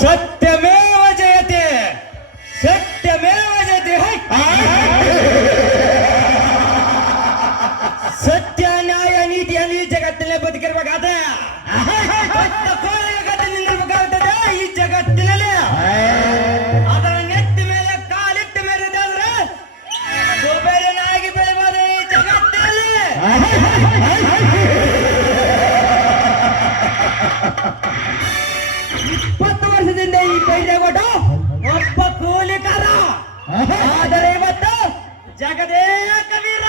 ಸತ್ಯಮೇವ ಜಯತೆ ಸತ್ಯಮೇವ ಜಯತೆ ಸತ್ಯ ನ್ಯಾಯ ನೀತಿಯಲ್ಲಿ ಜಗತ್ತಿನಲ್ಲಿ ಬದುಕಿರ್ಬೇಕಾದ ನಿಂದಿರ್ಬೇಕಾಗ್ತದೆ ಈ ಜಗತ್ತಿನಲ್ಲಿ. ಅದರ ನೆತ್ತಿ ಮೇಲೆ ಕಾಲಿಟ್ಟ ಮೇಲಿದ್ದಾದ್ರೆ ಬೇರೆನಾಗಿ ಬೆಳೆಯಬಹುದು ಈ ಜಗತ್ತಿನಲ್ಲಿ. 20 ವರ್ಷದಿಂದ ಈ ಬೈರೇಗೌಡ ಒಬ್ಬ ಕೂಲಿಕಾರ, ಆದರೆ ಇವತ್ತು ಜಗದೇ ಕವೀರ.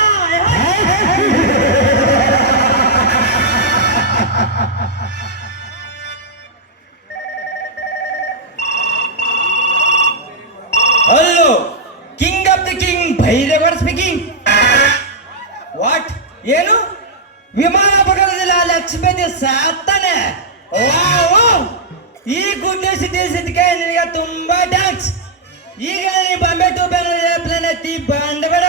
Hello, king of the king Byregowda speaking. What? ಏನು ವಿಮಾನ ಅಪಘಾತದಲ್ಲಿ ಲಕ್ಷ್ಮೀ ಸಾತ್ತಾನೆ? ಈ ಗುಡ್ ದೇಶಕ್ಕೆ ನಿನಗೆ ತುಂಬಾ ಥ್ಯಾಂಕ್ಸ್. ಈಗ ನೀನು ಬಾಂಬೆ ಟು ಬೆಂಗಳೂರು ಏರ್ಪ್ಲೇನ್ ಎತ್ತಿ ಬಂದ್ಬೇಡ.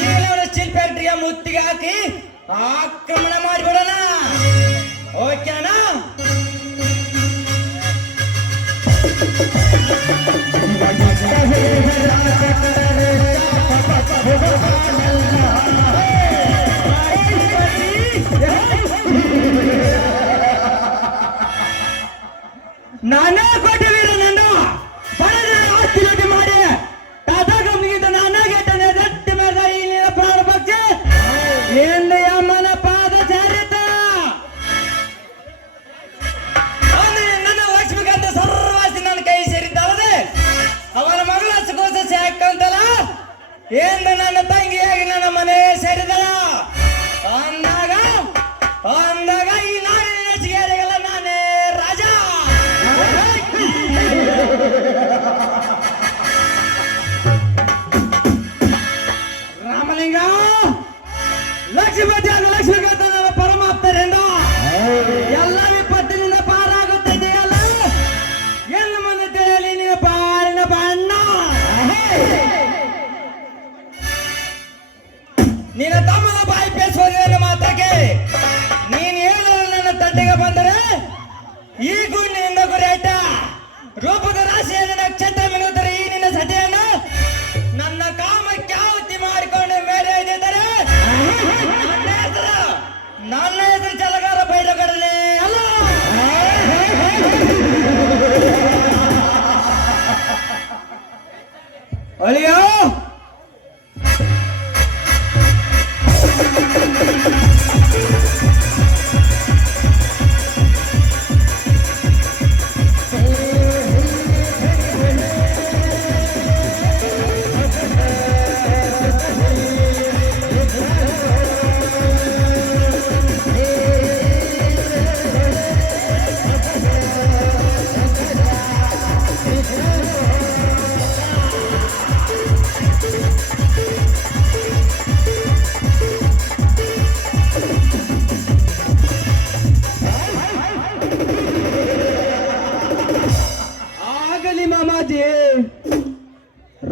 ಈಗ ನಾವು ಸ್ಟೀಲ್ ಫ್ಯಾಕ್ಟ್ರಿಗೆ ಮುತ್ತಿಗೆ ಹಾಕಿ ಆಕ್ರಮಣ ಮಾಡಿಬಿಡೋಣ. ಓಕೆನಾ? ನಾನೇ ಕೊಟ್ಟಿವೀರ ನನ್ನ ಬಡದ ಆಸ್ತಿ ಲೂಟಿ ಮಾಡಿ ಟಾಟಾ ಕಂಪ್ನಿಗಿಂತ ನಾನೇ ಗೆಟ್ಟನೆ ದಟ್ಟಿ ಮೇದ ಇಲ್ಲಿನ ಪ್ರಾಣ ಪಕ್ಷಿ ಎಂದು ಯಮ್ಮನ ಪಾದ ಚಾರಿತ. ನನ್ನ ಲಕ್ಷ್ಮಿಕಾಂತ ಸರ್ವಾಸ್ತಿ ನನ್ನ ಕೈ ಸೇರಿದ್ದಾಳದೆ ಅವನ ಮಗಳ ಸುಕೋಸ ಸಾಕಂತಲ್ಲ ಎಂದು ನನ್ನ ತಂಗಿಯಾಗಿ ನನ್ನ ಮನೆ ಸೇರಿದಳ ಅಂದಾಗ ಈ ನಾಡಿನ ಸಿಗರಿಗೆಲ್ಲ ನಾನೇ ರಾಜ. ರಾಮಲಿಂಗ ಲಕ್ಷ್ಮೀಪತಿ ಹಾಗೂ ಲಕ್ಷ್ಮೀಕಾಂತ ನನ್ನ ಪರಮಾಪ್ತರಿಂದ ಎಲ್ಲ ವಿಪತ್ತಿನಿಂದ ಪಾರಾಗುತ್ತಿದೆಯಲ್ಲ ಎಲ್ಲ ಮುಂದೆ ತಿಳಿಯಲಿ ನಿನ್ನ ಪಾರಿನ ಬಣ್ಣ. ನಿನ್ನ ತಮ್ಮನ ಬಾಯಿ ಪೇಸುವುದನ್ನು ಮಾತ್ರಕ್ಕೆ ನೀನು ಏನು ನನ್ನ ತಂದೆಗೆ ಬಂದರೆ ಈ ಗುಂಡಿನಿಂದ ಗುರಿಯಾಟ ರೂಪದ ರಾಶಿಯನ್ನು ನಕ್ಷತ್ರ ಮಿನುತ್ತಾರೆ ಈ ನಿನ್ನ ಸತಿಯನ್ನು ನನ್ನ ಕಾಮಕ್ಕೆ ಆಹುತಿ ಮಾಡಿಕೊಂಡು ಮೇಲೆ ಇದ್ದಿದ್ದರೆ ನನ್ನ ಹೆಸರು ಚಲಗಾರ ಬೈರಗಡಲೆ ಅಲ್ಲ. ಅಳಿಯೋ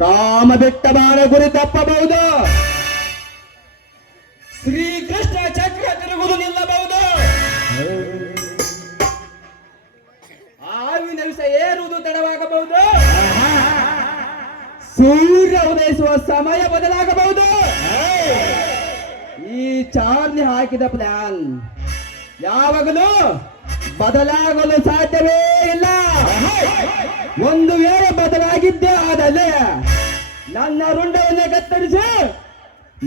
ರಾಮ ಬೆಟ್ಟ ಬಾಣ ಗುರಿ ತಪ್ಪಬಹುದು, ಶ್ರೀಕೃಷ್ಣ ಚಕ್ರ ತಿರುಗುವುದು ನಿಲ್ಲಬಹುದು, ಆವಿನ ವಿಷ ಏರುವುದು ತಡವಾಗಬಹುದು, ಸೂರ್ಯ ಉದಯಿಸುವ ಸಮಯ ಬದಲಾಗಬಹುದು. ಈ ಚಾರ್ಲಿ ಹಾಕಿದ ಪ್ಲಾನ್ ಯಾವಾಗಲೂ ಬದಲಾಗಲು ಸಾಧ್ಯವೇ ಇಲ್ಲ. ಒಂದು ವೇಳೆ ಬದಲಾಗಿದ್ದೇ ಆದಲ್ಲಿ ನನ್ನ ರುಂಡವನ್ನೇ ಕತ್ತರಿಸಿ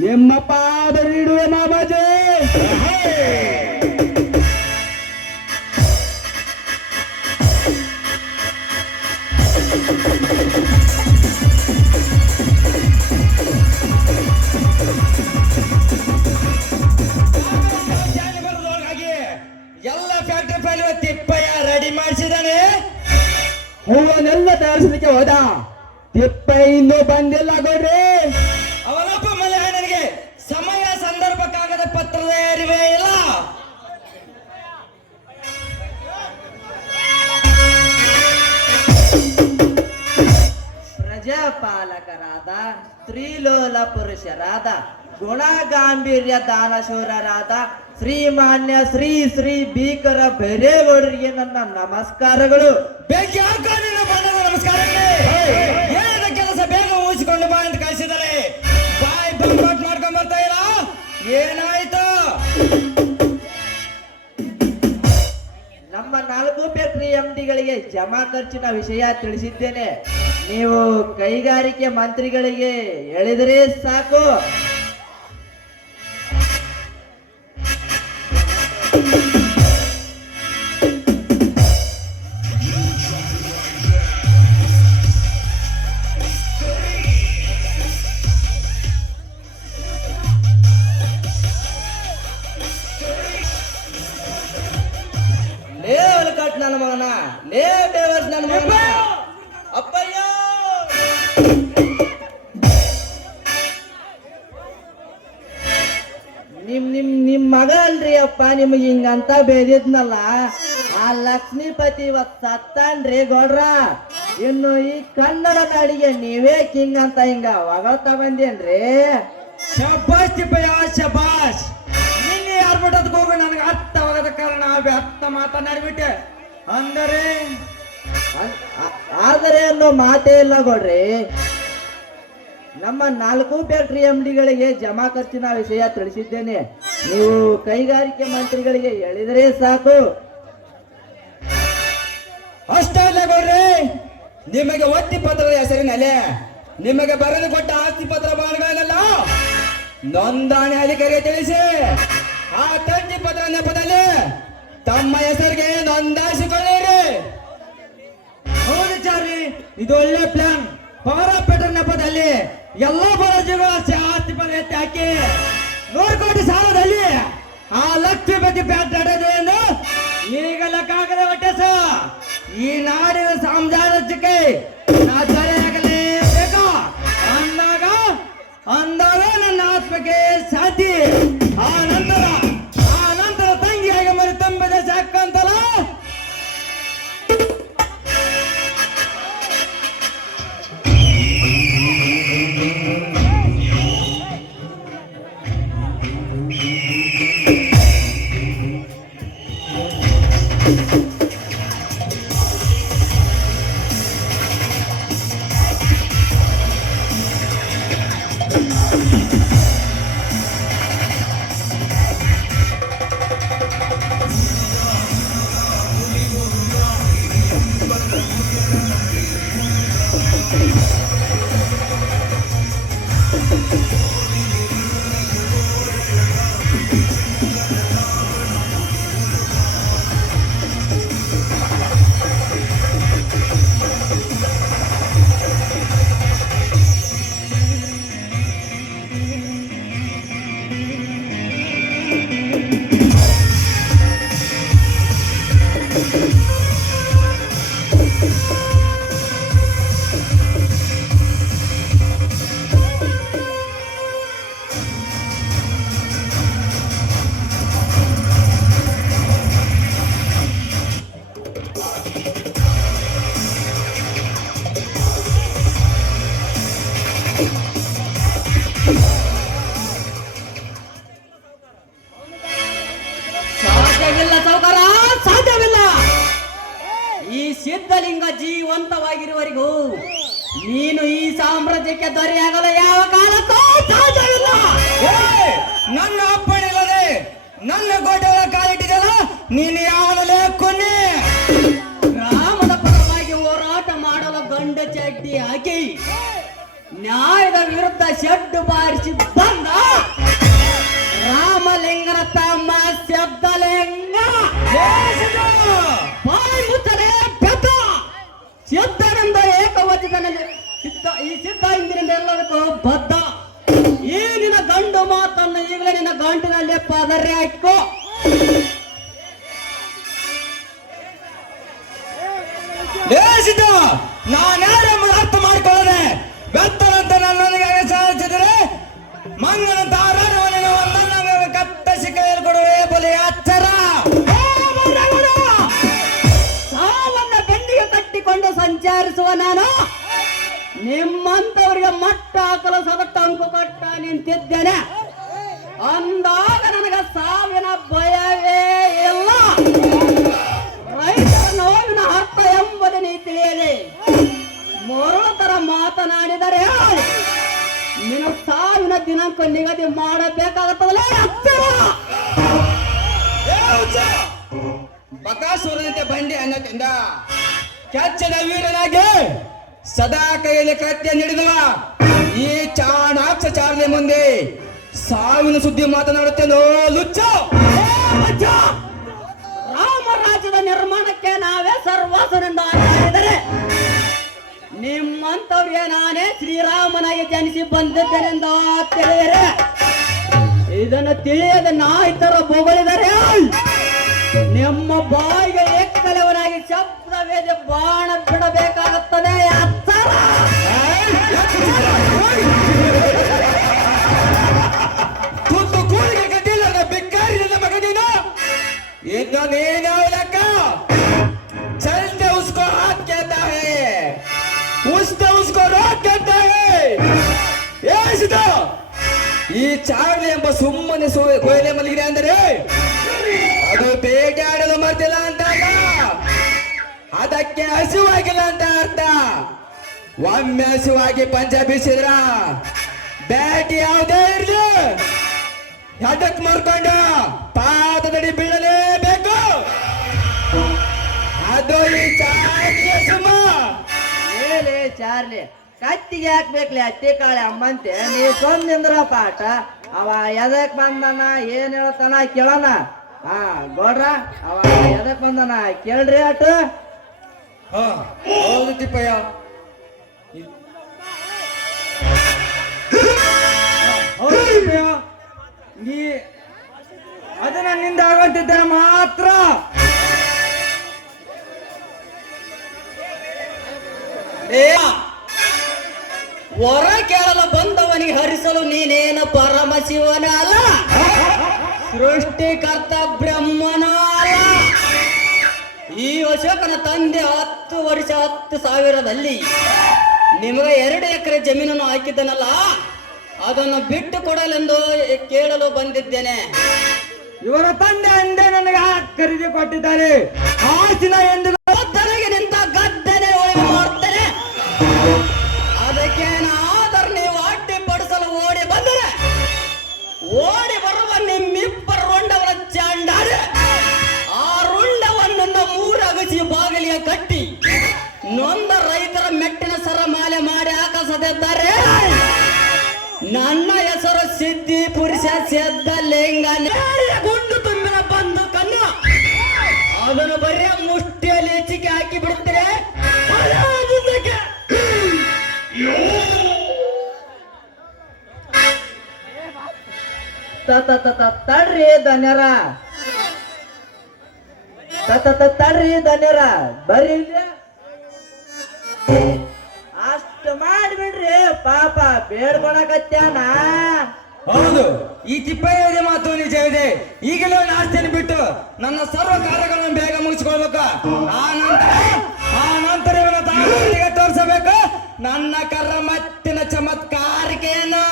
ನಿಮ್ಮ ಪಾದ ನೀಡುವೆ ಮಾಮಾಜಿ. ಎಲ್ಲ ಫ್ಯಾಕ್ಟರಿ ಫೈಲ್ ತಿಪ್ಪಯ್ಯ ರೆಡಿ ಮಾಡಿಸಿದಾನೆ. ಹೂವನ್ನೆಲ್ಲ ತಯಾರಿಸಲಿಕ್ಕೆ ಹೋದ. ತಿಪ್ಪ ಇನ್ನೂ ಬಂದಿಲ್ಲ ಗೌಡ್ರಿ. ಅವನಪ್ಪ ಮಲೆ ನನಗೆ ಸಮಯ ಸಂದರ್ಭಕ್ಕಾಗದ ಪತ್ರದ ಅರಿವೇ ಇಲ್ಲ. ಪ್ರಜಾಪಾಲಕರಾದ ಸ್ತ್ರೀಲೋಲ ಪುರುಷರಾದ ಗುಣ ಗಾಂಭೀರ್ಯ ದಾನಶೂರರಾದ ಶ್ರೀಮಾನ್ಯ ಶ್ರೀ ಶ್ರೀ ಭೀಕರ ಬೇರೇಗೌಡರಿಗೆ ನನ್ನ ನಮಸ್ಕಾರಗಳು. ಬೇಕಿ ಹಾಕೊಂಡಿನ ಬಣ್ಣದ ನಮಸ್ಕಾರಕ್ಕೆ ಏನಾದ ಕೆಲಸ ಬೇಗ ಮುಗಿಸಿಕೊಂಡು ಬಾ ಅಂತ ಕಳಿಸಿದ್ದಾರೆ. ಬಾಯ್ ಬಂಪಾಟ್ ಮಾಡ್ಕೊಂಡ್ ಬರ್ತಾ ಇಲ್ಲ, ಏನಾಯ್ತು? ನಮ್ಮ 4 ಫ್ಯಾಕ್ಟರಿ ಎಂಡಿಗಳಿಗೆ ಜಮಾ ಖರ್ಚಿನ ವಿಷಯ ತಿಳಿಸಿದ್ದೇನೆ. ನೀವು ಕೈಗಾರಿಕೆ ಮಂತ್ರಿಗಳಿಗೆ ಹೇಳಿದರೆ ಸಾಕು. ಕಟ್ ನನ್ನ ಮಗನ, ಲೇ ಬೇವರ್ಸ್ ನನ್ನ ಮಗನ, ಅಪ್ಪಯ್ಯ ನಿಮ್ ಮಗ ಅಲ್ರಿ ಅಪ್ಪ, ನಿಮಗೆ ಹಿಂಗಂತ ಬೇದಿದ್ನಲ್ಲ ಆ ಲಕ್ಷ್ಮೀಪತಿ ಇವತ್ ಸತ್ತಾನ್ರಿ ಗೌಡ್ರ. ಇನ್ನು ಈ ಕನ್ನಡ ನಾಡಿಗೆ ನೀವೇ ಕಿಂಗ್ ಅಂತ ಹಿಂಗ ಹೊಗಳ್ತಾ ಬಂದೇನ್ರಿ. ಶಬಾಷ್ ತಿಪ್ಪಯ್ಯ ಶಬಾಷ್. ನಿನ್ನೆ ಯಾರು ಬಿಟ್ಟದಕ್ಕೆ ಹೋಗಿ ನನಗೆ ಅರ್ಥವಾಗದ ಕಾರಣ ವ್ಯರ್ಥ ಮಾತನಾಡ್ಬಿಟ್ಟೆ. ಆದರೆ ಅನ್ನೋ ಮಾತೇ ಇಲ್ಲ ಗೌಡ್ರಿ. ನಮ್ಮ 4 ಫ್ಯಾಕ್ಟರಿ ಎಂಡಿಗಳಿಗೆ ಜಮಾ ಖರ್ಚಿನ ವಿಷಯ ತಿಳಿಸಿದ್ದೇನೆ. ನೀವು ಕೈಗಾರಿಕೆ ಮಂತ್ರಿಗಳಿಗೆ ಹೇಳಿದರೆ ಸಾಕು. ಅಷ್ಟೇ ಅಲ್ಲ ಗೌಡ್ರಿ, ನಿಮಗೆ ಒತ್ತಿ ಪತ್ರದ ಹೆಸರಿನಲ್ಲಿ ನಿಮಗೆ ಬರೆದು ಕೊಟ್ಟ ಆಸ್ತಿ ಪತ್ರ ಬಾಣಗಳನ್ನೆಲ್ಲ ನೋಂದಣಿ ಅಧಿಕಾರಿಗೆ ತಿಳಿಸಿ ಆ ತಂತಿ ಪತ್ರ ನೆಪದಲ್ಲಿ ತಮ್ಮ ಹೆಸರಿಗೆ ನೋಂದಾಯಿಸಿಕೊಳ್ಳಿರಿ. ಹೌದು ಚಾರ್ಲಿ, ಇದು ಒಳ್ಳೆ ಪ್ಲಾನ್. ಪವರ್ ಆಫ್ ಪೆಟ್ರೋಲ್ ನೆಪದಲ್ಲಿ ಎಲ್ಲ ಬರಜಿಗಳ ಆಸ್ತಿ ಪತ್ರ ಎತ್ತಿ ಹಾಕಿ 100 ಕೋಟಿ ಸಾಲದಲ್ಲಿ ಆ ಲಕ್ಷ್ಮೀಪತಿ ಪ್ಯಾಂಟ್ ನಡೆದು ಎಂದು ಈಗ ಲೆಕ್ಕಾಗದೆ ಹೊಟ್ಟೆಸ ಈ ನಾಡಿನ ಸಾಮ್ರಾಜ್ಯಕ್ಕೆ ನಾ ಸರಿಯಾಗಲೇಬೇಕು ಅಂದಾಗ ನನ್ನ ಆತ್ಮಕ್ಕೆ ಸಾಧ್ಯ. ಆ ನಂತರ ತಂಗಿಯಾಗಿ ಮರಿ ತುಂಬಿದ ಸಾಕಂತಲ್ಲ. ಸಾಧ್ಯವಿಲ್ಲ. ಈ ಸಿದ್ಧಲಿಂಗ ಜೀವಂತವಾಗಿರುವವರೆಗೂ ನೀನು ಈ ಸಾಮ್ರಾಜ್ಯಕ್ಕೆ ದೊರೆಯಾಗಲು ಯಾವ ಕಾಲಕ್ಕೂ ಸಾಧ್ಯವಿಲ್ಲ. ನನ್ನ ಅಪ್ಪಣಿಲ್ಲದೆ ನನ್ನ ಗೋಟೆಗಳ ಕಾಲಿಟ್ಟಿದಲ್ಲ, ನೀನು ಯಾವಾಗಲೇ ಕೊನೆ. ರಾಮದ ಪರವಾಗಿ ಹೋರಾಟ ಮಾಡಲು ಗಂಡ ಚಡ್ಡಿ ಹಾಕಿ ನ್ಯಾಯದ ವಿರುದ್ಧ ಶೆಡ್ಡು ಬಾರಿಸಿ ಬಂದ ರಾಮಲಿಂಗನ ತಮ್ಮ ಶಬ್ದಲಿಂಗ. ಬಾಯಿ ಮುಚ್ಚಲೇ ಬೆದ್ದ ಸಿದ್ಧನೆಂದ ಏಕವಚನದಲ್ಲಿ ಈ ಸಿದ್ಧ ಇಂದಿನಿಂದ ಎಲ್ಲದಕ್ಕೂ ಬದ್ಧ. ಈ ನಿನ್ನ ಗಂಡು ಮಾತನ್ನು ಈಗಲೇ ನಿನ್ನ ಗಂಟಿನಲ್ಲಿ ಪದರೆ ಹಾಕೋ. ಸಿದ್ಧ, ನಾನ್ಯಾರೆಂಬ ಅರ್ಥ ಮಾಡಿಕೊಳ್ಳದೆ ಬೆತ್ತನಂತ ನನ್ನೊಂದಿಗೆ ಸಾಧಿಸಿದರೆ ಮಂಗನಂತ ಆರಾಧವನಿಗೆ ಒಂದನ್ನ ಕತ್ತರಿಸಿ ಕೈಯಲ್ಲಿ ಕೊಡುವೆ ಬಲಿ ಅಚ್ಚರ. ಸಾವನ್ನ ಬೆನ್ನಿಗೆ ಕಟ್ಟಿಕೊಂಡು ಸಂಚರಿಸುವ ನಾನು ನಿಮ್ಮಂತವರಿಗೆ ಮಟ್ಟ ಹಾಕಲು ಸದಾ ಟಂಕು ಕಟ್ಟ ನಿಂತಿದ್ದೇನೆ. ಅಂದಾಗ ನನಗ ಸಾವಿನ ಭಯವೇ ಇಲ್ಲ. ರೈತರ ನೋವಿನ ಅರ್ಥ ಎಂಬುದು ನೀ ತಿಳಿಯಲಿ. ಮರಳ ತರ ಮಾತನಾಡಿದರೆ ನಿನ್ನ ಸಾವಿನ ದಿನಾಂಕ ನಿಗದಿ ಮಾಡಬೇಕಾಗುತ್ತದಲ್ಲ. ಬಕಾಸುರನಂತೆ ಬಂಡಿ ಅನ್ನದಿಂದ ಕೆಚ್ಚದ ವೀರನಾಗಿ ಸದಾ ಕೈಯಲ್ಲಿ ಕತ್ತಿ ಹಿಡಿದವ ಈ ಚಾಣಾಕ್ಷ ಚಾರನೆ ಮುಂದೆ ಸಾವಿನ ಸುದ್ದಿ ಮಾತನಾಡುತ್ತೇನೋ ಲುಚ್ಚ. ರಾಮರಾಜ್ಯದ ನಿರ್ಮಾಣಕ್ಕೆ ನಾವೇ ಸರ್ವಾಸನಿಂದ ಆಡಿದರೆ ನಿಮ್ಮಂತವ್ರಿಗೆ ನಾನೇ ಶ್ರೀರಾಮನಾಗಿ ಜನಿಸಿ ಬಂದಿದ್ದೇನೆಂದ ತಿಳಿದರೆ ಇದನ್ನು ತಿಳಿಯದ ನಾಯಿತರ ಬೊಗಳಿದರೆ ನಿಮ್ಮ ಬಾಯಿಗೆ ಎಕ್ಕಲವನಾಗಿ ಶಬ್ದವೇದ ಬಾಣ ಬಿಡಬೇಕಾಗುತ್ತದೆ. ತುತ್ತು ಕೂಳಿಗೆ ಗಡ್ಡಿಲ್ಲದ ಬೆಕ್ಕಾರಿ ನನ್ನ ಮಗನಿನ ಇನ್ನು ನೀನು ಲೆಕ್ಕ ಚलते उसको हाथ कहता है, उसने उसको रोक कहता है. ಈ ಚಾರ್ಲಿ ಎಂಬ ಸುಮ್ಮನೆ ಕೊಯ್ಲೆ ಮಲಗಿದೆ ಅಂದರೆ ಅದು ಬೇಟೆಯಾಡಲು ಮರ್ತಿಲ್ಲ ಅಂತಲ್ಲ, ಅದಕ್ಕೆ ಹಸಿವಾಗಿಲ್ಲ ಅಂತ ಅರ್ಥ. ಒಮ್ಮೆ ಹಸಿವಾಗಿ ಪಂಚ ಬೀಸಿದ್ರ ಬ್ಯಾಟಿ ಯಾವುದೇ ಇರಲಿ ಹಠಕ್ ಮಾರ್ಕೊಂಡು ಪಾದದಡಿ ಬೀಳಲೇಬೇಕು. ಅದು ಈ ಚಾರ್ಲಿಯ ಸುಮ್ಮ. ಏಲೇ ಚಾರ್ಲಿ, ಕತ್ತಿಗೆ ಹಾಕ್ಬೇಕ್ಲಿ ಅತ್ತಿ ಕಾಳೆ ಅಮ್ಮಂತೆ ನೀ ಸೊಂದಿಂದ್ರ ಪಾಠ. ಅವ ಎದಕ್ ಬಂದನ ಏನ್ ಹೇಳ್ತಾನ ಕೇಳೋಣ. ಹಾ ಗೌಡ್ರ, ಅವ ಎದಕ್ ಬಂದನ ಕೇಳ್ರಿ ಅಟ್. ಹೌದು ತಿಪ್ಪಯ್ಯ, ನೀ ಅದು ನನ್ನಿಂದ ಆಗುತ್ತಿದ್ದರೆ ಮಾತ್ರ ಹೊರ ಕೇಳಲು ಬಂದವನಿಗೆ ಹರಿಸಲು ನೀನೇನ ಪರಮಶಿವನ ಅಲ್ಲ, ಸೃಷ್ಟಿಕರ್ತ ಬ್ರಹ್ಮನ ಅಲ್ಲ. ಈ ಅಶೋಕನ ತಂದೆ 10 ವರ್ಷ 10,000ದಲ್ಲಿ ನಿಮಗೆ 2 ಎಕರೆ ಜಮೀನನ್ನು ಹಾಕಿದ್ದನಲ್ಲ, ಅದನ್ನು ಬಿಟ್ಟು ಕೊಡಲೆಂದು ಕೇಳಲು ಬಂದಿದ್ದೇನೆ. ಇವರ ತಂದೆ ಅಂದೇ ನನಗೆ ಖರೀದಿ ಕೊಟ್ಟಿದ್ದಾರೆ. ಆಚಿನ ಎಂದು ತನಗೆ ನಿಂತ ಗದ್ದೆನೆ ಒಳಗೆ ಮಾಡ್ತೇನೆ. ಅದಕ್ಕೆ ಆದರೂ ನೀವು ಅಡ್ಡಿ ಪಡಿಸಲು ಓಡಿ ಬಂದರೆ ಓಡಿ ಬರುವ ನಿಮ್ಮಿಬ್ಬರ ರುಂಡವರ ಚಾಂಡಾರೆ ಆ ರುಂಡವನ್ನು 3 ಅಗಸಿ ಬಾಗಿಲಿಗೆ ಕಟ್ಟಿ ನೊಂದ ರೈತರ ಮೆಟ್ಟಿನ ಸರಮಾಲೆ ಮಾಡಿ ಹಾಕಿಸದಿದ್ದಾರೆ. ನನ್ನ ಹೆಸರು ಸಿದ್ಧಿ ಪುರುಷ ಸಿದ್ಧಲಿಂಗ. ಗುಂಡು ತುಂಬಿನ ಬಂದು ಕಣ್ಣು ಅದನ್ನು ಬರೀ ಮುಷ್ಟಿಯಲ್ಲಿ ಹೆಚ್ಚಿಗೆ ಹಾಕಿ ಬಿಡುತ್ತೇನೆ. ತಡ್ರಿ ಧನ್ಯರ, ತಡ್ರಿ ಧನ್ಯರ, ಬರ್ರಿ ಅಷ್ಟ ಮಾಡ್ಬಿಡ್ರಿ. ಪಾಪ ಬೇಡ್ಕೊಳಕತ್ಯಾನ. ಹೌದು, ಈ ತಿಪ್ಪಯ್ಯ ಮಾತು ನಿಜವಿದೆ. ಈಗಲೂ ಆಸ್ತಿಯನ್ನು ಬಿಟ್ಟು ನನ್ನ ಸರ್ವ ಕಾರ್ಯಗಳನ್ನು ಬೇಗ ಮುಗಿಸಿಕೊಳ್ಬೇಕು. ಆ ನಂತರ ಇವನ ತಾಯಿಗೆ ತೋರಿಸಬೇಕು ನನ್ನ ಕರ್ಮತ್ತಿನ ಚಮತ್ಕಾರಿಕೆಯನ್ನು.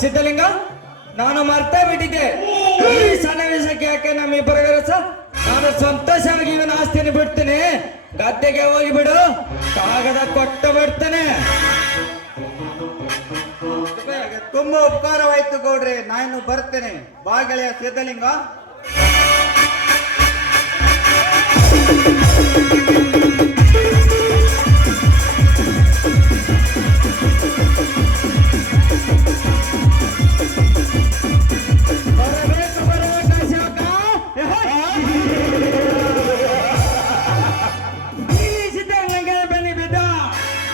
ಸಿದ್ಧಲಿಂಗ, ನಾನು ಮರ್ತೇ ಬಿಟ್ಟಿದ್ದೆ. ಈ ಸನ್ನಿವೇಶಕ್ಕೆ ಯಾಕೆ ನಮ್ಮಿಬ್ಬರಿಗರಸ ನಾನು ಸಂತೋಷವಾಗಿ ಇವನ ಆಸ್ತಿಯನ್ನು ಬಿಡ್ತೀನಿ. ಗದ್ದೆಗೆ ಹೋಗಿಬಿಡು, ಕಾಗದ ಕೊಟ್ಟು ಬಿಡ್ತೇನೆ. ತುಂಬಾ ಉಪಕಾರವಾಯ್ತು ಗೌಡ್ರೆ, ನಾನು ಬರ್ತೇನೆ. ಬಾಗಳೆಯ ಸಿದ್ಧಲಿಂಗ.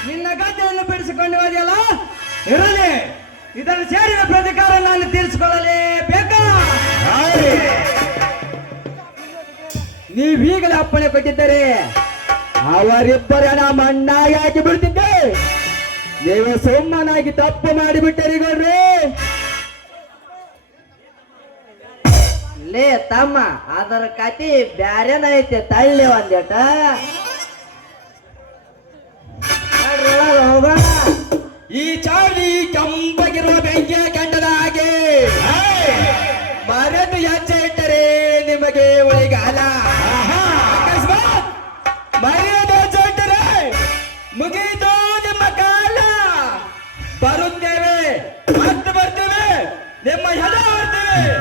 ನಿನ್ನ ಗದ್ದೆಯನ್ನು ಬಿಡಿಸಿಕೊಂಡು ಹೋದೆಯಲ್ಲ, ಇರಲಿ, ಇದನ್ನು ಸೇರಿದ ಪ್ರತಿಕಾರ ನಾನು ತೀರಿಸಿಕೊಳ್ಳಲೇಬೇಕು. ನೀವೀಗಲೇ ಅಪ್ಪಣೆ ಕೊಟ್ಟಿದ್ದರೆ ಅವರಿಬ್ಬರನ್ನ ಮಣ್ಣಾಗಿ ಹಾಕಿ ಬಿಡ್ತಿದ್ದೆ. ನೀವು ಸುಮ್ಮನಾಗಿ ತಪ್ಪು ಮಾಡಿಬಿಟ್ಟರಿ ಗೌಡ್ರಿ. ಲೇ ತಮ್ಮ, ಅದರ ಕತಿ ಬ್ಯಾರೇನ ಐತೆ, ತಳ್ಳಿ ಒಂದೇಟ ಹೋಗೋಣ. ಈ ಚಾಳಿ ಕೆಂಪಗಿರುವ ಬೆಂಕಿಯ ಕಂಡದ ಹಾಗೆ ಏ